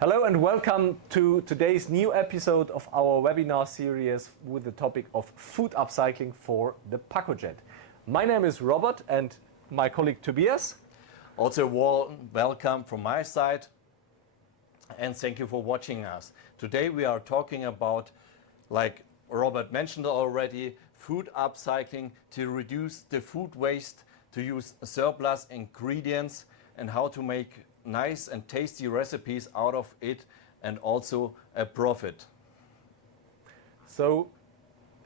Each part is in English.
Hello and welcome to today's new episode of our webinar series with the topic of food upcycling for the Pacojet. My name is Robert and my colleague Tobias. Also warm welcome from my side and thank you for watching us. Today we are talking about, like Robert mentioned already, food upcycling to reduce the food waste, to use surplus ingredients and how to make nice and tasty recipes out of it and also a profit. So,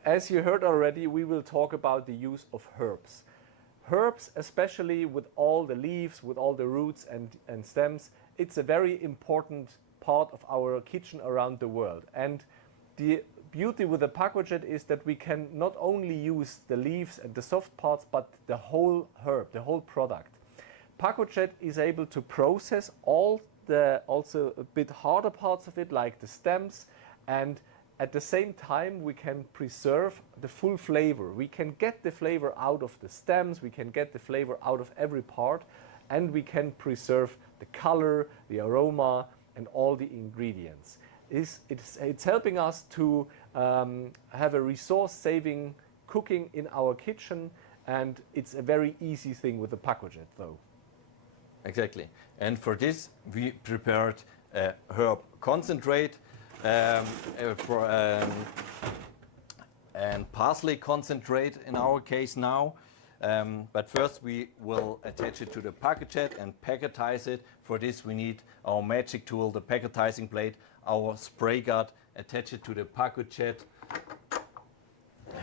as you heard already, we will talk about the use of herbs. Herbs, especially with all the leaves, with all the roots and stems, it's a very important part of our kitchen around the world. And the beauty with the Pacojet is that we can not only use the leaves and the soft parts, but the whole herb, the whole product. Pacojet is able to process all the also a bit harder parts of it, like the stems, and at the same time we can preserve the full flavor. We can get the flavor out of the stems, we can get the flavor out of every part, and we can preserve the color, the aroma, and all the ingredients. It's helping us to have a resource-saving cooking in our kitchen, and it's a very easy thing with the Pacojet though. Exactly. And for this we prepared a herb concentrate and parsley concentrate in our case now. But first we will attach it to the Pacojet and packetize it. For this we need our magic tool, the packetizing plate, our spray guard, attach it to the Pacojet.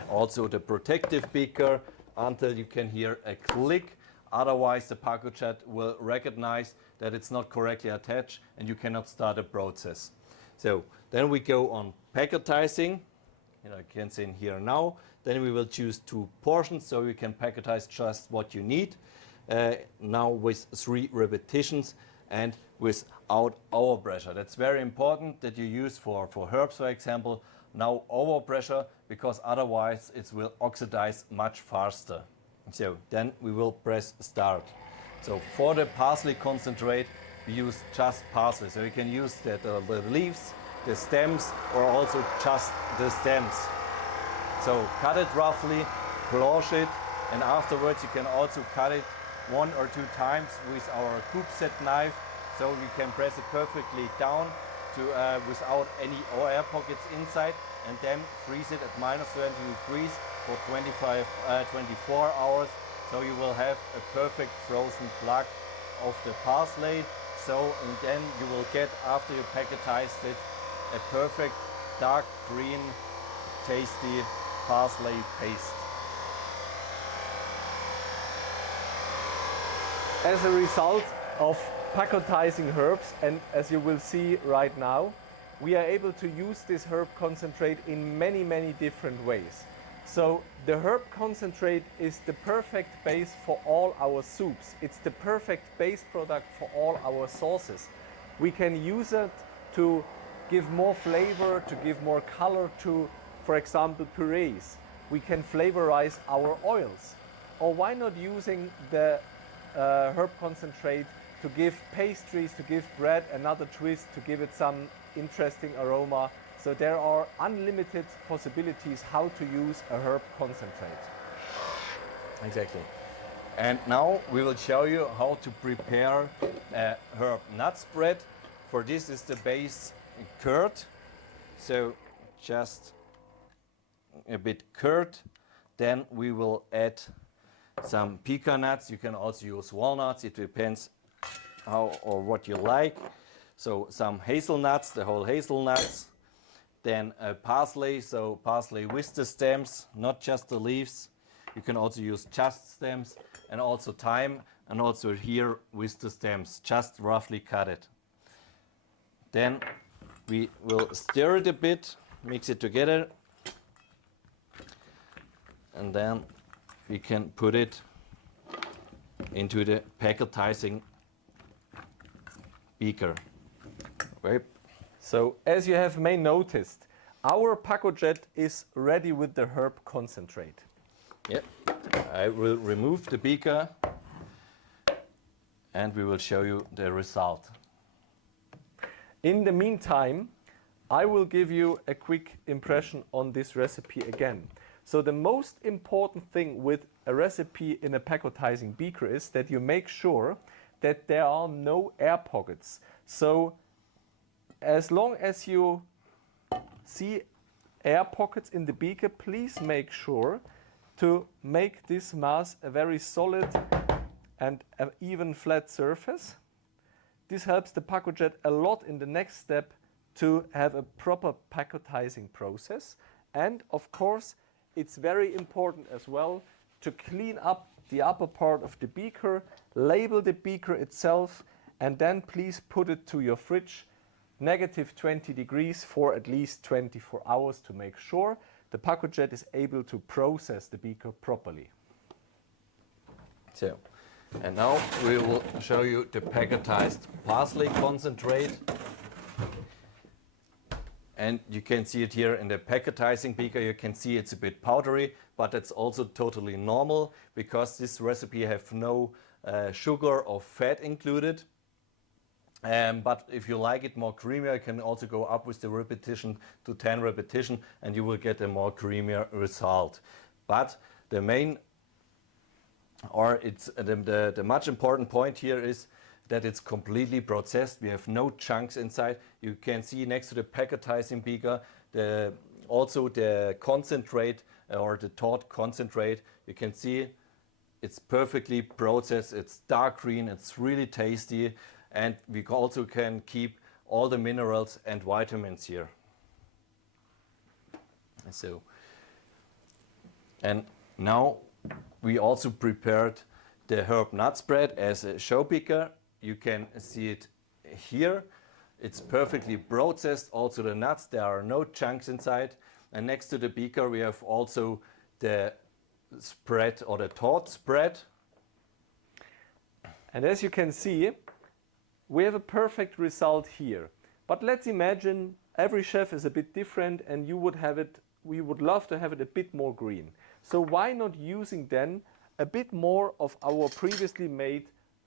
Also the protective beaker until you can hear a click. Otherwise the Pacojet will recognize that it's not correctly attached and you cannot start the process. So then we go on packetizing. I can see in here now. Then we will choose 2 portions so you can packetize just what you need. Now with 3 repetitions and without overpressure. That's very important that you use for herbs, for example. Now overpressure, because otherwise it will oxidize much faster. So then we will press start. So for the parsley concentrate we use just parsley. So you can use the leaves, the stems, or also just the stems. So cut it roughly, blanch it, and afterwards you can also cut it 1 or 2 times with our cube set knife, so we can press it perfectly down to without any air pockets inside, and then freeze it at -20 degrees for 24 hours. So you will have a perfect frozen plug of the parsley. So and then you will get, after you packetized it, a perfect dark green tasty parsley paste. As a result of packetizing herbs, and as you will see right now, we are able to use this herb concentrate in many different ways. So the herb concentrate is the perfect base for all our soups. It's the perfect base product for all our sauces. We can use it to give more flavor, to give more color to, for example, purees. We can flavorize our oils. Or why not using the herb concentrate to give pastries, to give bread another twist, to give it some interesting aroma. So there are unlimited possibilities how to use a herb concentrate. Exactly. And now we will show you how to prepare a herb nut spread. For this is the base curd. So just a bit curd. Then we will add some pecan nuts. You can also use walnuts. It depends how or what you like. So some hazelnuts, the whole hazelnuts. Then parsley, so parsley with the stems, not just the leaves. You can also use just stems, and also thyme, and also here with the stems, just roughly cut it. Then we will stir it a bit, mix it together, and then we can put it into the packetizing beaker. Okay. So as you have may noticed, our Pacojet is ready with the herb concentrate. Yep. I will remove the beaker and we will show you the result. In the meantime, I will give you a quick impression on this recipe again. So the most important thing with a recipe in a pacotizing beaker is that you make sure that there are no air pockets. So as long as you see air pockets in the beaker, please make sure to make this mass a very solid and an even flat surface. This helps the Pacojet a lot in the next step to have a proper pacotizing process. And of course, it's very important as well to clean up the upper part of the beaker, label the beaker itself, and then please put it to your fridge, -20 degrees for at least 24 hours to make sure the Pacojet is able to process the beaker properly. So, and now we will show you the pacotized parsley concentrate. And you can see it here in the pacotizing beaker. You can see it's a bit powdery, but it's also totally normal because this recipe have no sugar or fat included. But if you like it more creamier, you can also go up with the repetition to 10 repetition and you will get a more creamier result. But the main, or it's the much important point here is that it's completely processed. We have no chunks inside. You can see next to the pacotizing beaker also the concentrate or the tart concentrate. You can see it's perfectly processed. It's dark green. It's really tasty. And we also can keep all the minerals and vitamins here. So, and now we also prepared the herb nut spread as a show beaker. You can see it here. It's perfectly processed. Also the nuts, there are no chunks inside. And next to the beaker we have also the spread or the tart spread. And as you can see, we have a perfect result here. But let's imagine every chef is a bit different and we would love to have it a bit more green. So why not using then a bit more of our previously made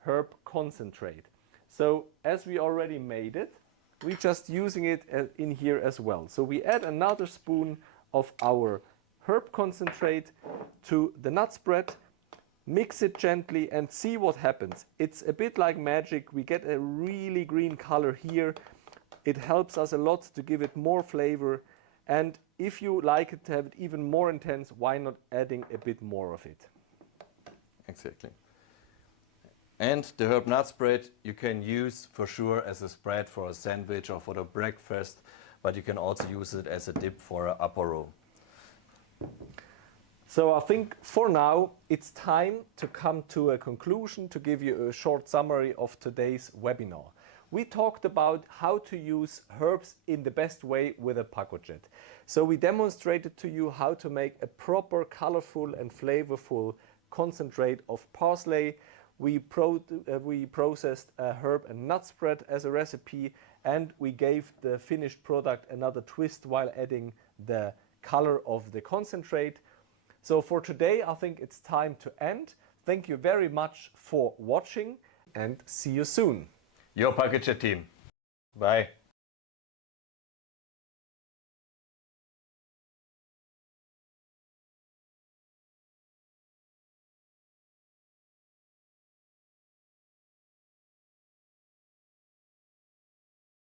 herb concentrate? So as we already made it, we're just using it in here as well. So we add another spoon of our herb concentrate to the nut spread, mix it gently and see what happens. It's a bit like magic. We get a really green color here. It helps us a lot to give it more flavor. And if you like it to have it even more intense, why not adding a bit more of it? Exactly. And the herb nut spread you can use for sure as a spread for a sandwich or for the breakfast, but you can also use it as a dip for an apéro. So I think for now it's time to come to a conclusion, to give you a short summary of today's webinar. We talked about how to use herbs in the best way with a Pacojet. So we demonstrated to you how to make a proper, colorful and flavorful concentrate of parsley. We processed a herb and nut spread as a recipe, and we gave the finished product another twist while adding the color of the concentrate. So for today, I think it's time to end. Thank you very much for watching and see you soon. Your Pacojet team. Bye.